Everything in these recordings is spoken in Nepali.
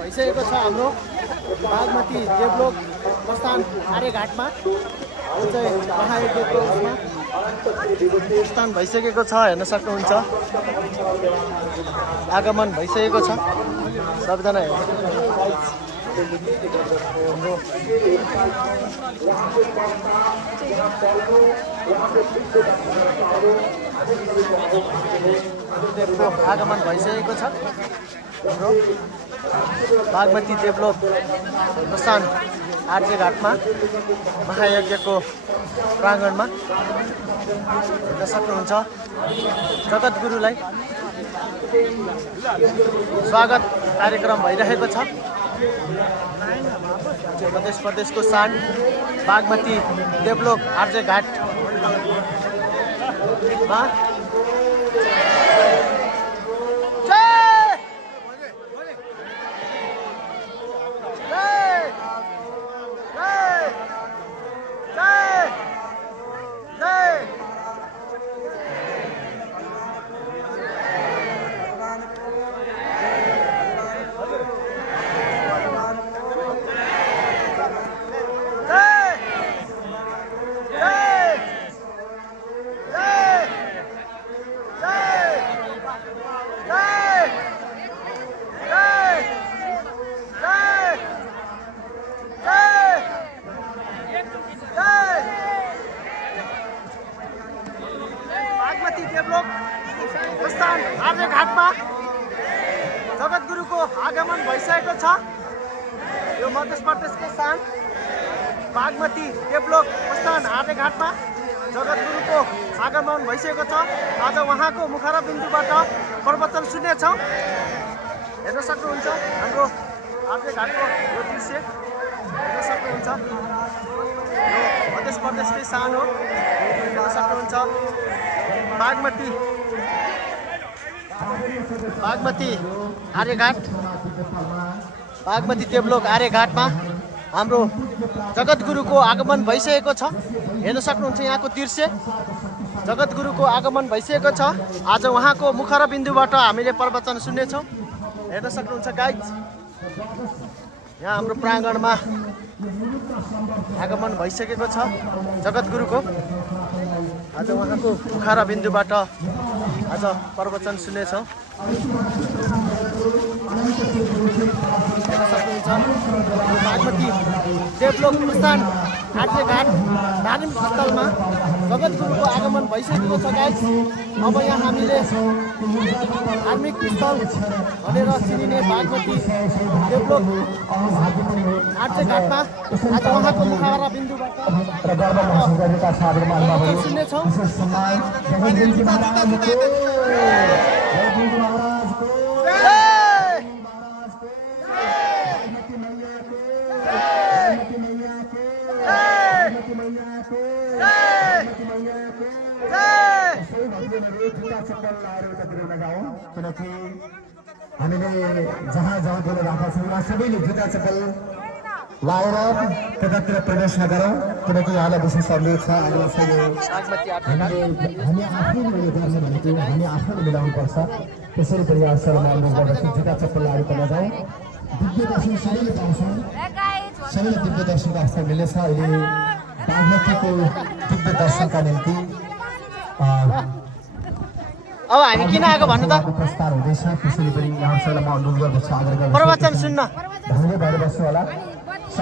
भइसकेको छ हाम्रो बागमती देवलोक प्रस्थान आर्यघाटमा प्रस्थान भइसकेको छ। हेर्न सक्नुहुन्छ आगमन भइसकेको छ। सबैजना आगमन भइसकेको छ। हाम्रो बागमती देवलोक प्रस्थान आर्यघाटमा महायज्ञको प्राङ्गणमा हेर्न सक्नुहुन्छ। जगद्गुरुलाई स्वागत कार्यक्रम भइरहेको छ। मध्य प्रदेशको सान बागमती देवलोक आर्यघाटमा प्रस्थान आर्यघाटमा जगद्गुरुको आगमन भइसकेको छ। यो मध्य प्रदेशको सान बागमती देवलोक प्रस्थान आर्यघाटमा जगद्गुरुको आगमन भइसकेको छ। आज उहाँको मुखार बिन्दुबाट प्रवचन सुन्नेछौँ। हेर्न सक्नुहुन्छ हाम्रो आर्यघाटको यो दृश्य हेर्न सक्नुहुन्छ। यो मध्य प्रदेशकै सान हो। हेर्न सक्नुहुन्छ बागमती आर्यघाट बागमती देवलोक आर्यघाटमा हाम्रो जगद्गुरुको आगमन भइसकेको छ। हेर्न सक्नुहुन्छ यहाँको दृश्य जगद्गुरुको आगमन भइसकेको छ। आज उहाँको मुखर बिन्दुबाट हामीले प्रवचन सुन्नेछौँ। हेर्न सक्नुहुन्छ गाइज यहाँ हाम्रो प्राङ्गणमा आगमन भइसकेको छ जगद्गुरुको। आज उहाँको मुखार बिन्दुबाट आज प्रवचन सुन्नेछौँ। बागमती देवलोक प्रस्थान आर्यघाट धार्मिक स्थलमा जगद्गुरुको आगमन भइसकेको छ गाइस। अब यहाँ हामीले धार्मिक स्थल भनेर चिनिने बागमती देवलोक आर्यघाटमा आज उहाँको मुखार बिन्दुबाट सुन्नेछौँ। किनकि हामीले जहाँ जहाँ बोलेर आएका छौँ सबैले जुत्ता चप्पल लाएर त्यतातिर प्रवेश नगरौँ। किनकि यहाँलाई विशेष अनुरोध छ। हामी आफैले गर्ने भनेको हामी आफैले मिलाउनु पर्छ। त्यसैले परिवारसँग अनुरोध गर्दछु जुत्ता चप्पल लाएर त नजाउँ। दिव्य दर्शन सबैले पाउँछौँ। सबैले दिव्य दर्शनको अवसर मिलेछ। अहिले बागमतीको दिव्य दर्शनका निम्ति अब हामी किन आएको भन्नु त? प्रस्ताव हुँदैछ। त्यसैले पनि यहाँहरूलाई म अनुरोध गर्दछु आग्रह गर्दछु प्रवचन सुन्न धन्य भएर बस्नु होला।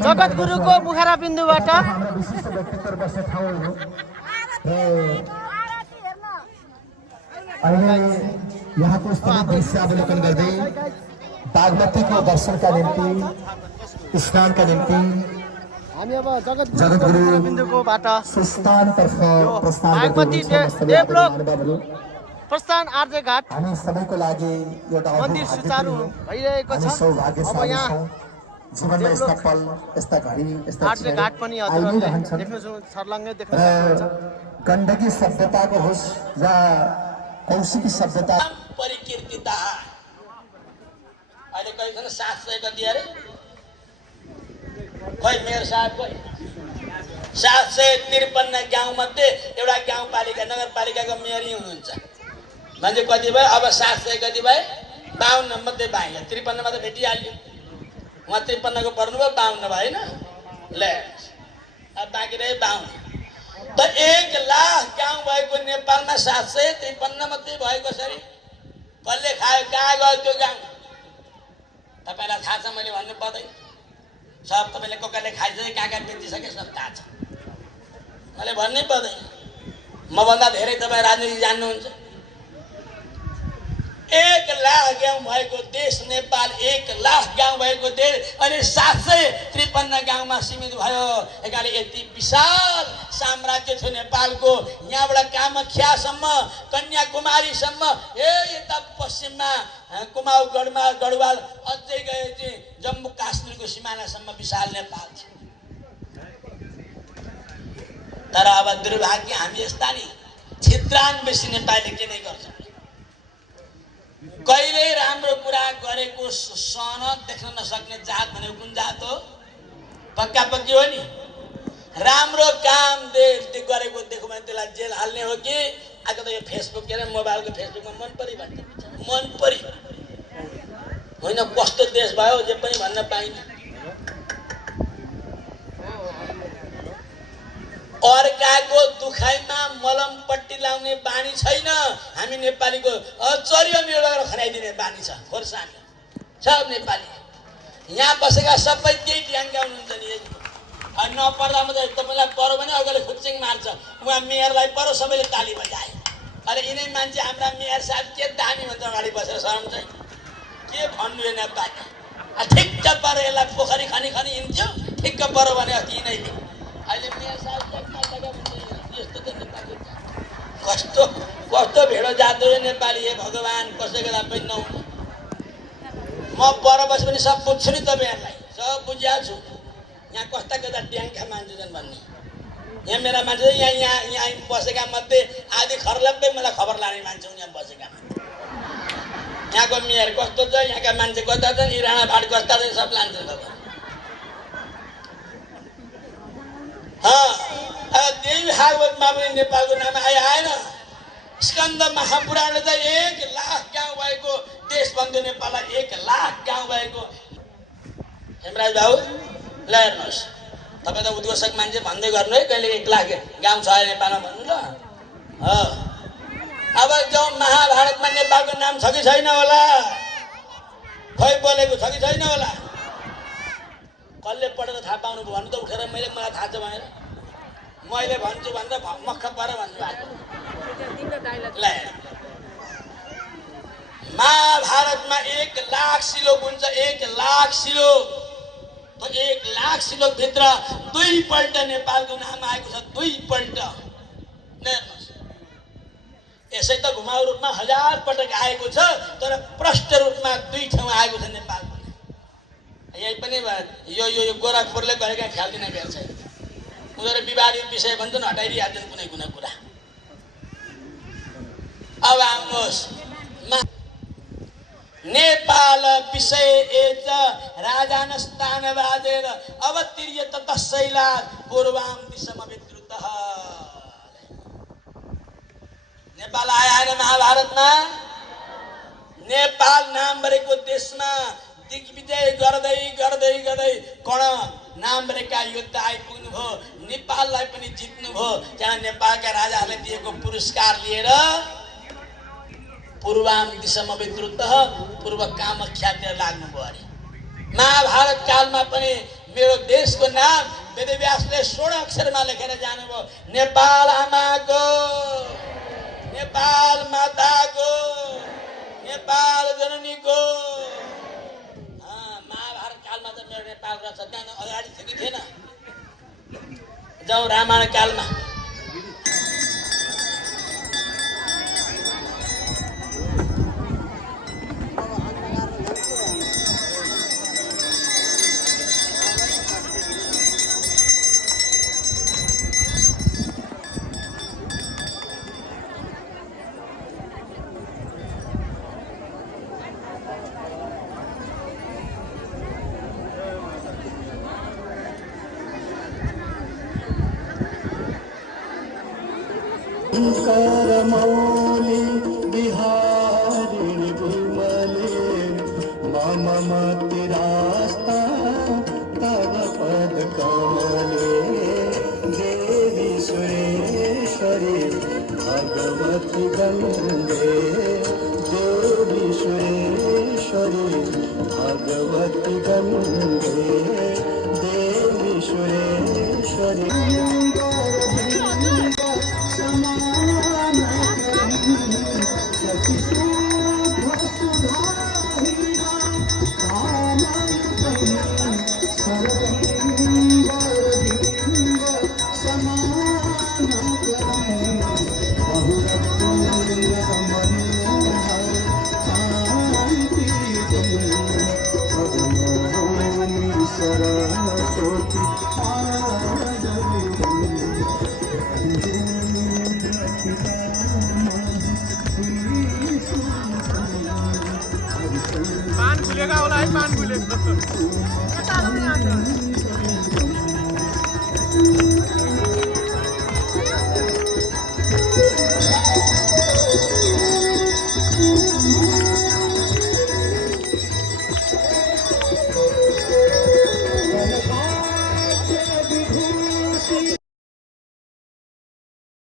जगद्गुरुको मुखारा बिन्दुबाट हाम्रो विशिष्ट व्यक्तित्व बस्ने ठाउँहरू अहिले यहाँको स्थल दृश्य अवलोकन गर्दै बागमतीको दर्शनका निम्ति स्नानका निम्ति हामी अब जगद्गुरु बिन्दुकोबाट स्थानतर्फ प्रस्थान बागमती देवलोक प्रस्थान आर्यघाट हामी सबैको लागि एउटा मन्दिर सुचारू भइरहेको छ। अब यहाँ जीवनमा यस्ता पल यस्ता घडी यस्ता आर्यघाट पनि हजुरहरूले देख्न छर्लङ्गै देख्न सक्नुहुन्छ। गण्डकी सभ्यताको होस् या कौशिकी सभ्यता परिकीर्तिता अहिले कहिलेसम्म 700 कति अरे खोइ मेयर साहब खोइ 753 गाउँ मध्ये एउटा गाउँपालिका नगरपालिकाको मेयर हुनुहुन्छ। मान्छे कति भयो अब 700 कति भयो 52 मध्ये बाहिर 53 मा त भेटिहाल्यो उहाँ 53 को पर्नुभयो 52 भयो हैन ले अब बाँकी रहे 52 त 1 लाख गाउँ भएको नेपालमा 753 मात्रै भयो कसरी कसले खायो कहाँ गयो त्यो गाउँ तपाईलाई थाहा छ मैले भन्नु पर्दैन सब तपाईले कोकाले खाइसके कहाँ कहाँ बेचिसके सब थाहा छ मैले भन्नै पर्दैन म भन्दा धेरै तपाई राजनीति जान्नुहुन्छ 1 लाख गाउँ भएको देश नेपाल 1 लाख गाउँ भएको देश अनि 753 गाउँमा सीमित भयो एकाले यति विशाल साम्राज्य थियो नेपालको यहाँबाट कामख्यासम्म कन्याकुमारीसम्म यता पश्चिममा कुमाउ गढवाल अझै गए चाहिँ जम्मू काश्मीरको सिमानासम्म विशाल नेपाल थियो तर अब दुर्भाग्य हामी यस्ता नि छित्रान्वेषी नेपालीले के नै गर्छ कहिले राम्रो कुरा गरेको सनद देख्न नसक्ने जात भनेको कुन जात हो पक्का पक्की हो नि राम्रो काम गरेको देख्यो भने त्यसलाई जेल हाल्ने हो कि आज त यो फेसबुक के मोबाइलको फेसबुकमा मन परि भन्छ मन परि होइन कस्तो देश भयो जे पनि भन्न पाइन्छ अर्काको दुखाइमा मलम पट्टी लाउने बानी छैन हामी नेपालीको चर्यो मिलो गरेर खनाइदिने बानी छ खोर्सानी सब नेपाली यहाँ बसेका सबै त्यही ड्याङ्गा हुनुहुन्छ नि अनि नपर्दा मात्रै तपाईँलाई परो भने अगाडि खुच्चिङ मार्छ उहाँ मेयरलाई परो सबैले ताली बजाए अरे यिनै मान्छे हाम्रा मेयर साहब के दामी भन्छ अगाडि बसेर शरम चाहिँ के भन्नु यो नेपाली ठिक्क परो यसलाई पोखरी खनी खनी हिँड्थ्यो ठिक्क परो भने अस्ति यिनैले अहिले मेयर साहब यस्तो त नेपाली कस्तो कस्तो भेडो जातो नेपाली हे भगवान कसैको लागि पनि नहुने म पर बसे पनि सब बुझ्छु नि तपाईँहरूलाई सब बुझिया छु यहाँ कस्ता कता ड्याङ्का मान्छे छन् भन्ने यहाँ मेरा मान्छे यहाँ बसेका मध्ये आधी खर्लप्पै मलाई खबर लाने मान्छे हुन् यहाँ बसेका यहाँको मेयर कस्तो छ यहाँका मान्छे कता छन् यी राणा भाट कस्ता छन् सब लान्छन् खबर देवी भागवतमा पनि नेपालको नाम आएन स्कन्द महापुराणले त 1 लाख गाउँ भएको देश भन्थ्यो नेपाललाई 1 लाख गाउँ भएको हेमराज बाबु ल हेर्नुहोस् तपाईँ त उद्घोषक मान्छे भन्दै गर्नु है कहिले 1 लाख गाउँ छ नेपालमा भन्नु ल अब जो महाभारतमा नेपालको नाम छ कि छैन होला खै बोलेको छ कि छैन होला कसले पढेर थाहा पाउनु भयो भन्नु त उठेर मलाई थाहा छ भनेर मैले भन्छु भनेर मक्ख पर भन्नुभएको महाभारतमा 1 लाख श्लोक हुन्छ 1 लाख श्लोक तो 1 लाख श्लोक भित्र 2 पल्ट नेपालको नाम आएको छ 2 पल्ट यसै त घुमाउ रूपमा 1000 पटक आएको छ तर प्रष्ट रूपमा 2 ठाउँ आएको छ नेपालको यही पनि यो गोरखपुरले गरेका ख्याल दिन बेर छैन उनीहरू विवादित विषय भन्छन् हटाइदिइहाल्छन् कुनै कुनै कुरा अब आउनुहोस् नेपाल विषय एच राजान स्थान बाजेर अवतीर्य ततशैला पूर्वाम दिशम विद्रुतः नेपाल आया है महाभारतमा नेपाल नाम भरेको देशमा दिग्विजय गर्दै गर्दै गर्दै कर्ण नाम भरेका युद्ध आइपुग्नु भयो नेपाललाई पनि जित्नु भयो त्यहाँ नेपालका राजाहरूले दिएको पुरस्कार लिएर पूर्वाम दिशम विद्रुतः पूर्व कामख्यातिर लाग्नु भयो अरे महाभारत कालमा पनि मेरो देशको नाम वेदव्यासले 16 अक्षरमा लेखेर जानुभयो नेपाल आमाको नेपाल माताको नेपाल जननीको महाभारत कालमा त मेरो नेपाल रहेछ त्यहाँ अगाडि थियो कि थिएन जाउँ रामायण कालमा मौली बिहार पान खुलेगा होला है पान खुलेको यता आउनु नि आज